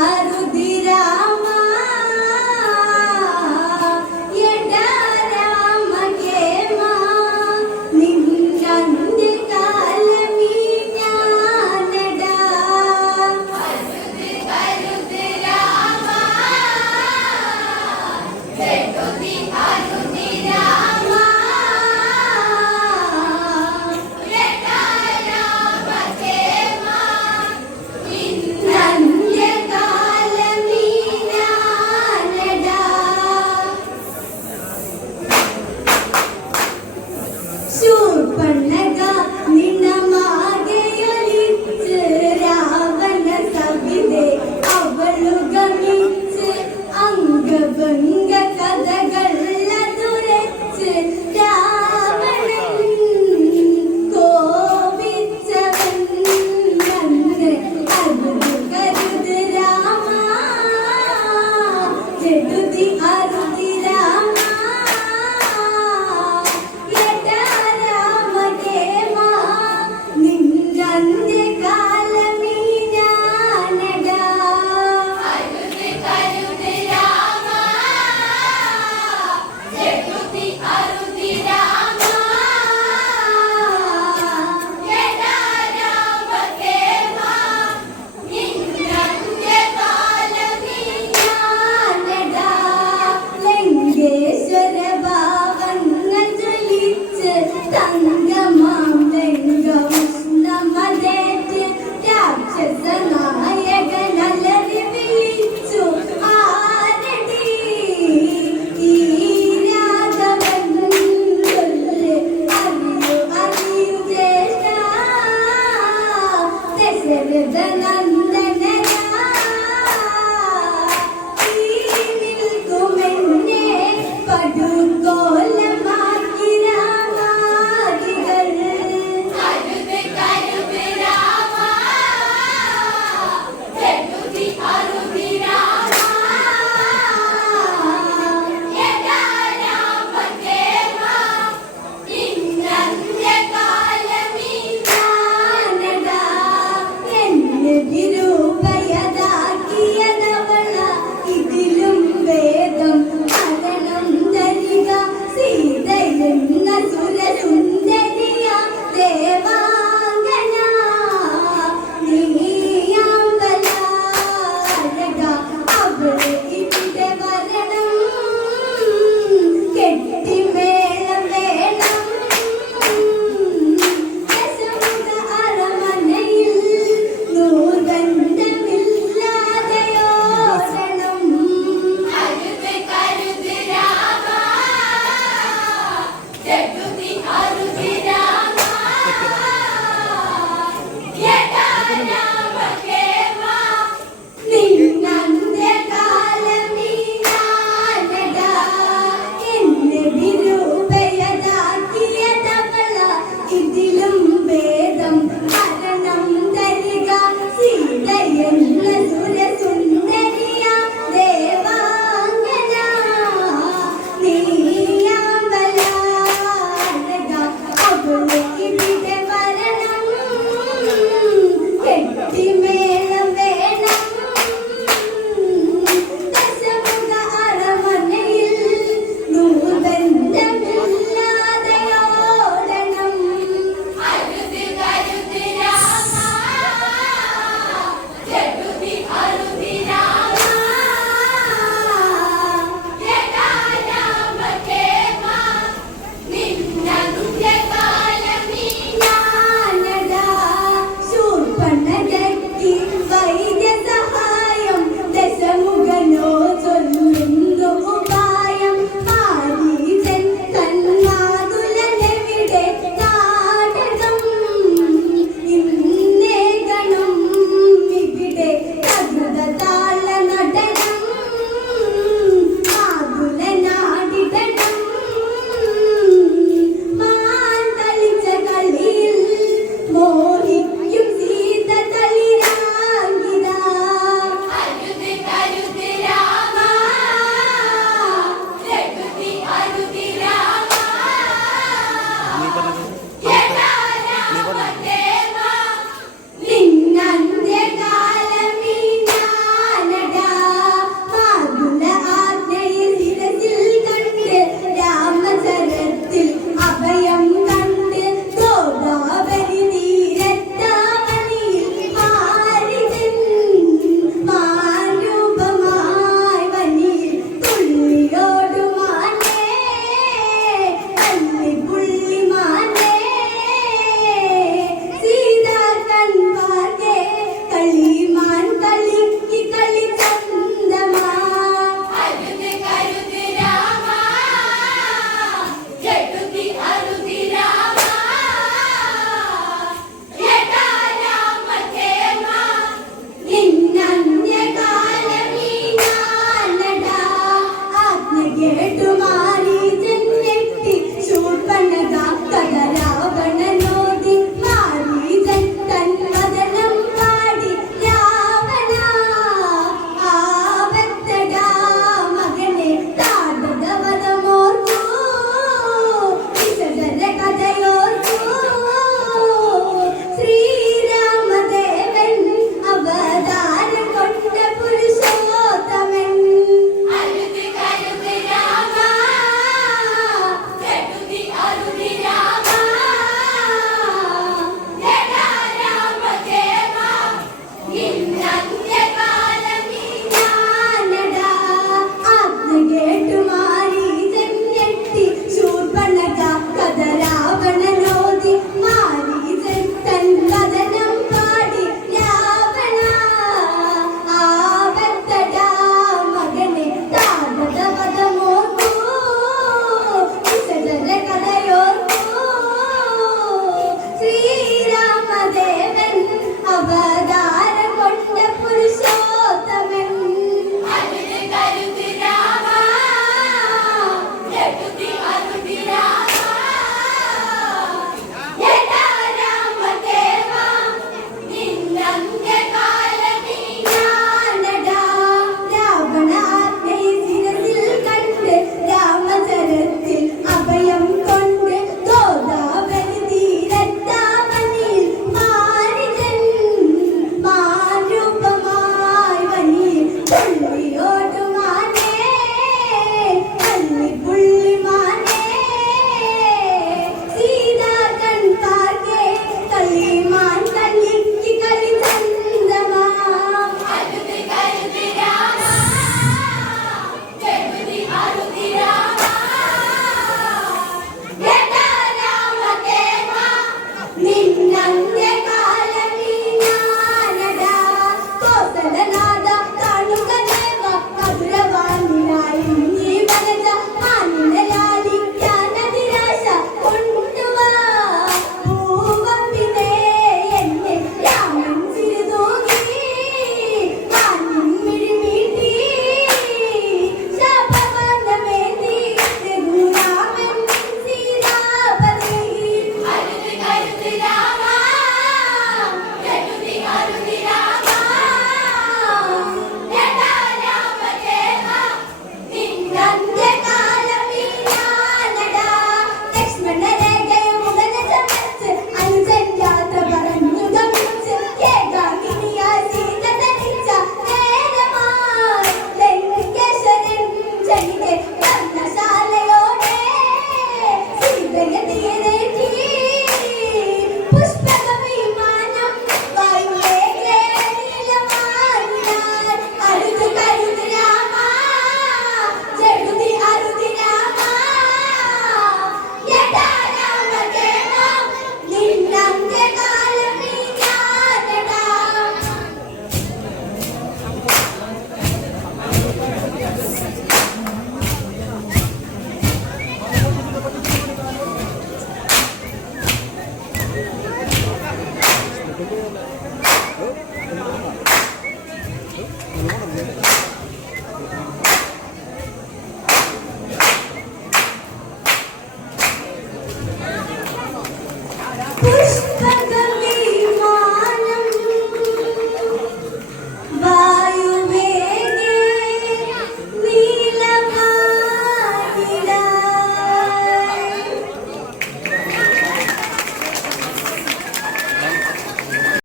ಅರುದಿರಾಮ